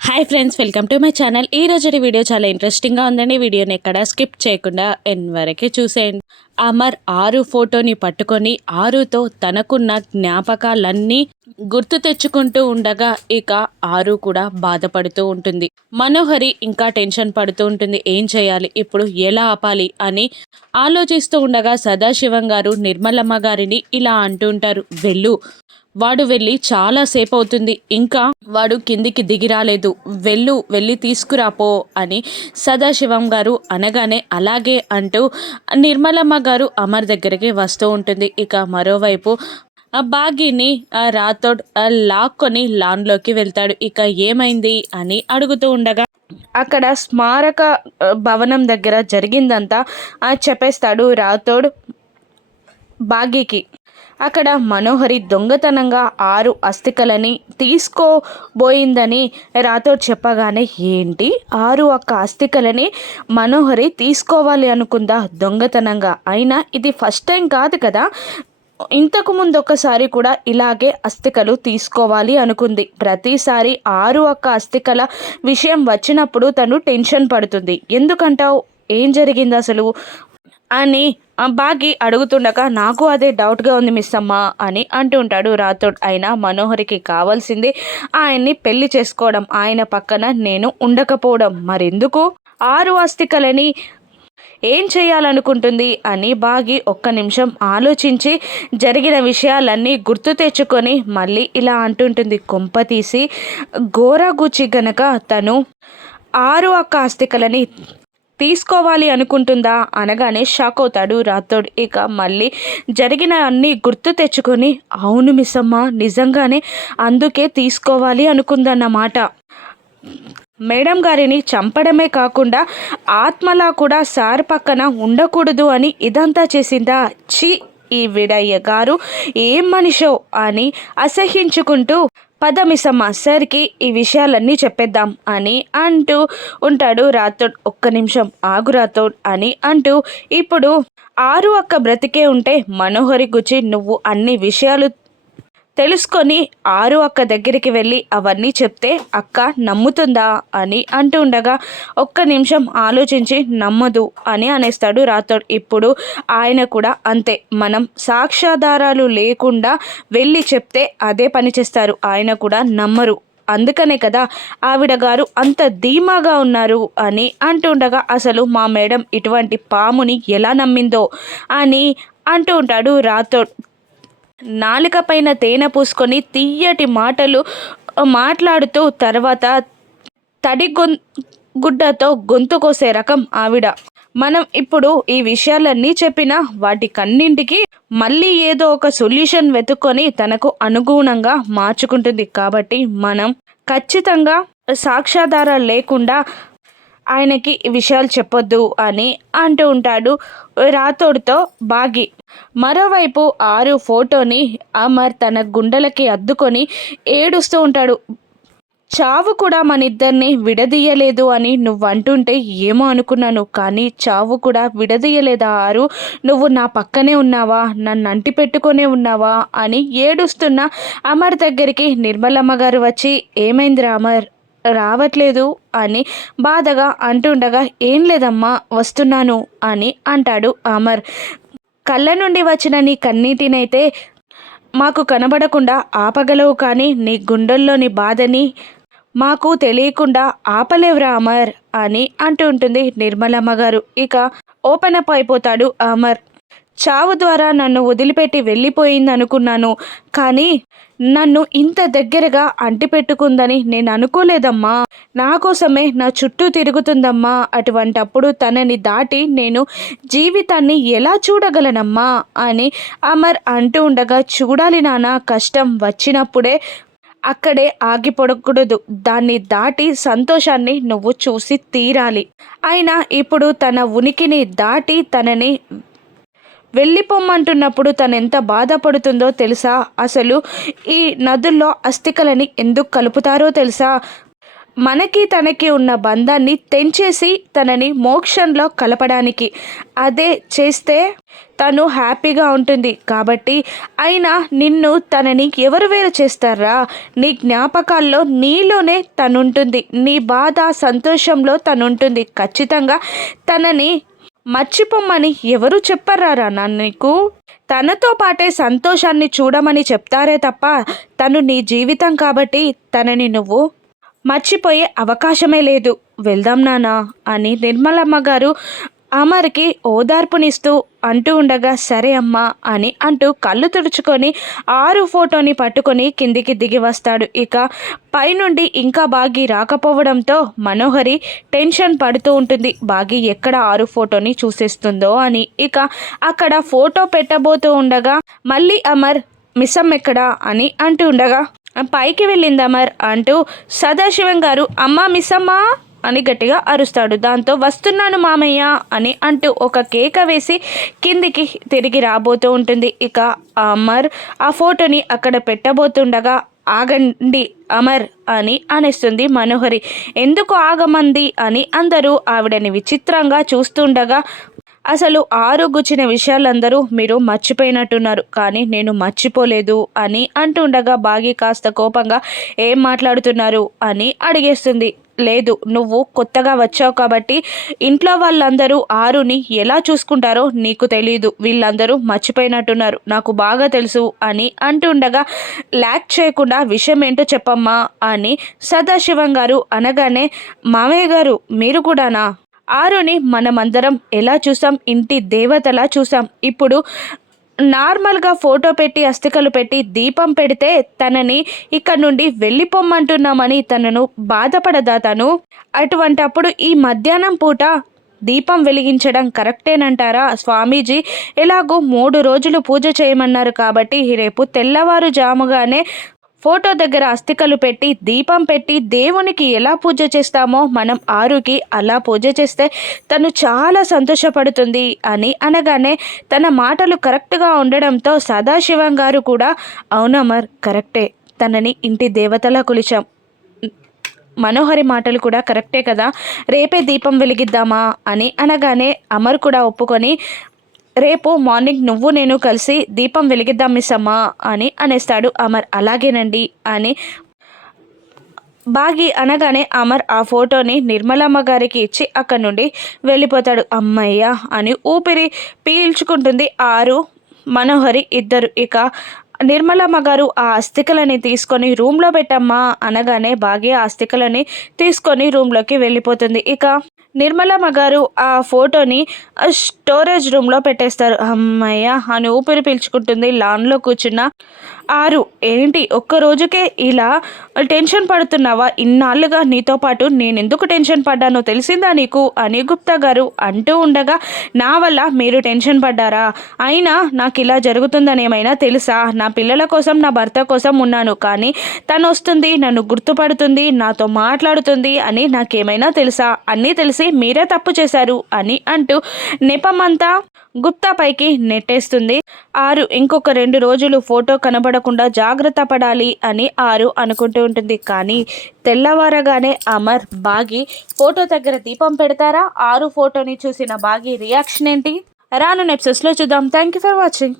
Hi friends, welcome to my channel. ఈ రోజు video చాలా ఇంట్రెస్టింగ్గా ఉందండి. వీడియోని ఎక్కడ స్కిప్ చేయకుండా ఎండ్ వరకే చూసేయండి. అమర్ ఆరు ఫోటోని పట్టుకొని ఆరుతో తనకున్న జ్ఞాపకాలన్నీ గుర్తు తెచ్చుకుంటూ ఉండగా ఇక ఆరు కూడా బాధపడుతూ ఉంటుంది. మనోహరి ఇంకా టెన్షన్ పడుతూ ఉంటుంది. ఏం చేయాలి ఇప్పుడు, ఎలా ఆపాలి అని ఆలోచిస్తూ ఉండగా సదాశివం గారు నిర్మలమ్మ గారిని ఇలా అంటూ ఉంటారు. వాడు వెళ్ళి చాలాసేపు అవుతుంది, ఇంకా వాడు కిందికి దిగి రాలేదు, వెళ్ళి తీసుకురాపో అని సదాశివం గారు అనగానే అలాగే అంటూ నిర్మలమ్మ గారు అమర్ దగ్గరికి వస్తూ ఉంటుంది. ఇక మరోవైపు ఆ బాగీని రాథోడ్ లాక్కొని లాన్లోకి వెళ్తాడు. ఇక ఏమైంది అని అడుగుతూ ఉండగా అక్కడ స్మారక భవనం దగ్గర జరిగిందంతా చెప్పేస్తాడు రాథోడ్ బాగీకి. అక్కడ మనోహరి దొంగతనంగా 6 అస్థికలని తీసుకోబోయిందని రాథోడ్ చెప్పగానే, ఏంటి 6 అస్థికలని మనోహరి తీసుకోవాలి అనుకుందా దొంగతనంగా? అయినా ఇది ఫస్ట్ టైం కాదు కదా, ఇంతకు ముందు ఒకసారి కూడా ఇలాగే అస్థికలు తీసుకోవాలి అనుకుంది. ప్రతిసారి 6 అస్థికల విషయం వచ్చినప్పుడు తను టెన్షన్ పడుతుంది. ఎందుకంటావు, ఏం జరిగింది అసలు అని బాగి అడుగుతుండగా, నాకు అదే డౌట్గా ఉంది మిస్ అమ్మ అని అంటూ ఉంటాడు రాథోడ్. అయినా మనోహరికి కావాల్సింది ఆయన్ని పెళ్లి చేసుకోవడం, ఆయన పక్కన నేను ఉండకపోవడం. మరెందుకు 6 అస్థికలని ఏం చేయాలనుకుంటుంది అని బాగి ఒక్క నిమిషం ఆలోచించి జరిగిన విషయాలన్నీ గుర్తు తెచ్చుకొని మళ్ళీ ఇలా అంటుంటుంది. కొంపతీసి గోరాగుచ్చి గనక తను 6 అస్థికలని తీసుకోవాలి అనుకుంటుందా అనగానే షాక్ అవుతాడు రాథోడ్. ఇక మళ్ళీ జరిగిన అన్నీ గుర్తు తెచ్చుకొని, అవును మిస్ అమ్మ, నిజంగానే అందుకే తీసుకోవాలి అనుకుందన్నమాట. మేడం గారిని చంపడమే కాకుండా ఆత్మలా కూడా సార్ పక్కన ఉండకూడదు అని ఇదంతా చేసిందా? చి, ఈ విడయ్య గారు ఏం మనిషో అని అసహ్యించుకుంటూ, పద మిస్సమ్మ, సార్కి ఈ విషయాలన్నీ చెప్పేద్దాం అని అంటూ ఉంటాడు రాథోడ్. ఒక్క నిమిషం ఆగు రాథోడ్ అని అంటూ, ఇప్పుడు 6 బ్రతికే ఉంటే మనోహరి గురించి నువ్వు అన్ని విషయాలు తెలుసుకొని 6 దగ్గరికి వెళ్ళి అవన్నీ చెప్తే అక్క నమ్ముతుందా అని అంటూ ఉండగా, ఒక్క నిమిషం ఆలోచించి నమ్మదు అని అనేస్తాడు రాథోడ్. ఇప్పుడు ఆయన కూడా అంతే, మనం సాక్ష్యాధారాలు లేకుండా వెళ్ళి చెప్తే అదే పని చేస్తారు, ఆయన కూడా నమ్మరు. అందుకనే కదా ఆవిడ గారు అంత ధీమాగా ఉన్నారు అని అంటుండగా, అసలు మా మేడం ఇటువంటి పాముని ఎలా నమ్మిందో అని అంటూ ఉంటాడు రాథోడ్. నాలుక పైన తేనె పూసుకొని తీయటి మాటలు మాట్లాడుతూ తర్వాత తడి గుడ్డతో గొంతు కోసే రకం ఆవిడ. మనం ఇప్పుడు ఈ విషయాలన్నీ చెప్పినా వాటికన్నింటికి మళ్ళీ ఏదో ఒక సొల్యూషన్ వెతుక్కొని తనకు అనుగుణంగా మార్చుకుంటుంది. కాబట్టి మనం ఖచ్చితంగా సాక్ష్యాధారాలు లేకుండా ఆయనకి ఈ విషయాలు చెప్పొద్దు అని అంటూ ఉంటాడు రాథోడ్తో బాగి. మరోవైపు 6 ఫోటోని అమర్ తన గుండెలకి అద్దుకొని ఏడుస్తూ ఉంటాడు. చావు కూడా మన ఇద్దరిని విడదీయలేదు అని నువ్వు అంటుంటే ఏమో అనుకున్నాను, కానీ చావు కూడా విడదీయలేదా 6? నువ్వు నా పక్కనే ఉన్నావా, నన్ను అంటి పెట్టుకునే ఉన్నావా అని ఏడుస్తున్న అమర్ దగ్గరికి నిర్మలమ్మ గారు వచ్చి, ఏమైందిరా అమర్, రావట్లేదు అని బాధగా అంటుండగా, ఏం లేదమ్మా, వస్తున్నాను అని అంటాడు అమర్. కళ్ళ నుండి వచ్చిన నీ కన్నీటినైతే మాకు కనబడకుండా ఆపగలవు, కానీ నీ గుండెల్లోని బాధని మాకు తెలియకుండా ఆపలేవురా అమర్ అని అంటూ ఉంటుంది నిర్మలమ్మ గారు. ఇక ఓపెన్ అప్ అయిపోతాడు అమర్. చావు ద్వారా నన్ను వదిలిపెట్టి వెళ్ళిపోయింది అనుకున్నాను, కానీ నన్ను ఇంత దగ్గరగా అంటిపెట్టుకుందని నేను అనుకోలేదమ్మా. నా కోసమే నా చుట్టూ తిరుగుతుందమ్మా. అటువంటప్పుడు తనని దాటి నేను జీవితాన్ని ఎలా చూడగలనమ్మా అని అమర్ అంటూ ఉండగా, చూడాలి నాన్న, కష్టం వచ్చినప్పుడే అక్కడే ఆగిపోకూడదు, దాన్ని దాటి సంతోషాన్ని నువ్వు చూసి తీరాలి. అయినా ఇప్పుడు తన ఉనికిని దాటి తనని వెళ్ళిపోమ్మంటున్నప్పుడు తను ఎంత బాధపడుతుందో తెలుసా? అసలు ఈ నదుల్లో అస్థికలని ఎందుకు కలుపుతారో తెలుసా? మనకి తనకి ఉన్న బంధాన్ని తెంచేసి తనని మోక్షంలో కలపడానికి. అదే చేస్తే తను హ్యాపీగా ఉంటుంది. కాబట్టి అయినా నిన్ను తనని ఎవరు వేరు చేస్తారా? నీ జ్ఞాపకాల్లో నీలోనే తనుంటుంది. నీ బాధ సంతోషంలో తనుంటుంది. ఖచ్చితంగా తనని మర్చిపోమ్మని ఎవరు చెప్పరారా నీకు? తనతో పాటే సంతోషాన్ని చూడమని చెప్తారే తప్ప తను నీ జీవితం కాబట్టి తనని నువ్వు మర్చిపోయే అవకాశమే లేదు. వెళ్దాం నానా అని నిర్మలమ్మ గారు అమర్కి ఓదార్పునిస్తూ అంటూ ఉండగా, సరే అమ్మా అని అంటూ కళ్ళు తుడుచుకొని ఫోటోని పట్టుకొని కిందికి దిగి వస్తాడు. ఇక పైనుండి ఇంకా బాగి రాకపోవడంతో మనోహరి టెన్షన్ పడుతూ ఉంటుంది. బాగి ఎక్కడ ఫోటోని చూసేస్తుందో అని. ఇక అక్కడ ఫోటో పెట్టబోతూ ఉండగా మళ్ళీ అమర్ మిస్సమ్మ ఎక్కడా అని అంటూ ఉండగా, పైకి వెళ్ళింది అమర్ అంటూ సదాశివం గారు అమ్మా మిస్సమ్మా అని గట్టిగా అరుస్తాడు. దాంతో వస్తున్నాను మామయ్య అని అంటూ ఒక కేక వేసి కిందికి తిరిగి రాబోతూ ఉంటుంది. ఇక అమర్ ఆ ఫోటోని అక్కడ పెట్టబోతుండగా, ఆగండి అమర్ అని అనేస్తుంది మనోహరి. ఎందుకు ఆగమంది అని అందరూ ఆవిడని విచిత్రంగా చూస్తుండగా, అసలు గుచ్చిన విషయాలందరూ మీరు మర్చిపోయినట్టున్నారు, కానీ నేను మర్చిపోలేదు అని అంటుండగా బాగి కాస్త కోపంగా ఏం మాట్లాడుతున్నారు అని అడిగేస్తుంది. లేదు, నువ్వు కొత్తగా వచ్చావు కాబట్టి ఇంట్లో వాళ్ళందరూ ఆరుని ఎలా చూసుకుంటారో నీకు తెలీదు. వీళ్ళందరూ మర్చిపోయినట్టున్నారు, నాకు బాగా తెలుసు అని అంటుండగా, లాక్ చేయకుండా విషయం ఏంటో చెప్పమ్మా అని సదాశివం గారు అనగానే, మామయ్య గారు మీరు కూడానా? ఆరుని మనమందరం ఎలా చూసాం? ఇంటి దేవతలా చూసాం. ఇప్పుడు నార్మల్గా ఫోటో పెట్టి అస్థికలు పెట్టి దీపం పెడితే తనని ఇక్కడ నుండి వెళ్ళిపోమ్మంటున్నామని తనను బాధపడదా తను? అటువంటప్పుడు ఈ మధ్యాహ్నం పూట దీపం వెలిగించడం కరెక్టేనంటారా? స్వామీజీ ఎలాగో 3 రోజులు పూజ చేయమన్నారు కాబట్టి రేపు తెల్లవారుజాముగానే ఫోటో దగ్గర అస్థికలు పెట్టి దీపం పెట్టి దేవునికి ఎలా పూజ చేస్తామో మనం ఆరుకి అలా పూజ చేస్తే తను చాలా సంతోషపడుతుంది అని అనగానే తన మాటలు కరెక్ట్గా ఉండడంతో సదాశివం గారు కూడా అవునమర్ కరెక్టే, తనని ఇంటి దేవతలా కొలిచాం, మనోహరి మాటలు కూడా కరెక్టే కదా, రేపే దీపం వెలిగిద్దామా అని అనగానే అమర్ కూడా ఒప్పుకొని రేపు మార్నింగ్ నువ్వు నేను కలిసి దీపం వెలిగిద్దాం మిస్ అమ్మా అని అనేస్తాడు అమర్. అలాగేనండి అని బాగి అనగానే అమర్ ఆ ఫోటోని నిర్మలమ్మ గారికి ఇచ్చి అక్కడి నుండి వెళ్ళిపోతాడు. అమ్మయ్య అని ఊపిరి పీల్చుకుంటుంది మనోహరి ఇద్దరు. ఇక నిర్మలమ్మ గారు ఆ అస్థికలని తీసుకొని రూమ్లో పెట్టమ్మా అనగానే బాగి ఆ అస్థికలని తీసుకొని రూమ్లోకి వెళ్ళిపోతుంది. ఇక నిర్మలమ్మ గారు ఆ ఫోటోని స్టోరేజ్ రూమ్లో పెట్టేస్తారు. అమ్మయ్య అని ఊపిరి పీల్చుకుంటుంది. లాన్లో కూర్చున్న ఏంటి ఒక్క రోజుకే ఇలా టెన్షన్ పడుతున్నావా? ఇన్నాళ్ళుగా నీతో పాటు నేనెందుకు టెన్షన్ పడ్డానో తెలిసిందా నీకు అని గుప్తా గారు అంటూ ఉండగా, నా వల్ల మీరు టెన్షన్ పడ్డారా? అయినా నాకు ఇలా జరుగుతుందని ఏమైనా తెలుసా? నా పిల్లల కోసం నా భర్త కోసం ఉన్నాను, కానీ తను వస్తుంది, నన్ను గుర్తుపడుతుంది, నాతో మాట్లాడుతుంది అని నాకేమైనా తెలుసా? అన్నీ తెలిసి మీరే తప్పు చేశారు అని అంటూ నెపమంతా గుప్తా పైకి నెట్టేస్తుంది. ఇంకొక 2 రోజులు ఫోటో కనబడకుండా జాగ్రత్త పడాలి అని అనుకుంటూ ఉంటుంది. కానీ తెల్లవారగానే అమర్ బాగి ఫోటో దగ్గర దీపం పెడతారా? ఫోటోని చూసిన బాగి రియాక్షన్ ఏంటి? రాను ఎపిసోడ్స్లో చూద్దాం. Thank you for watching.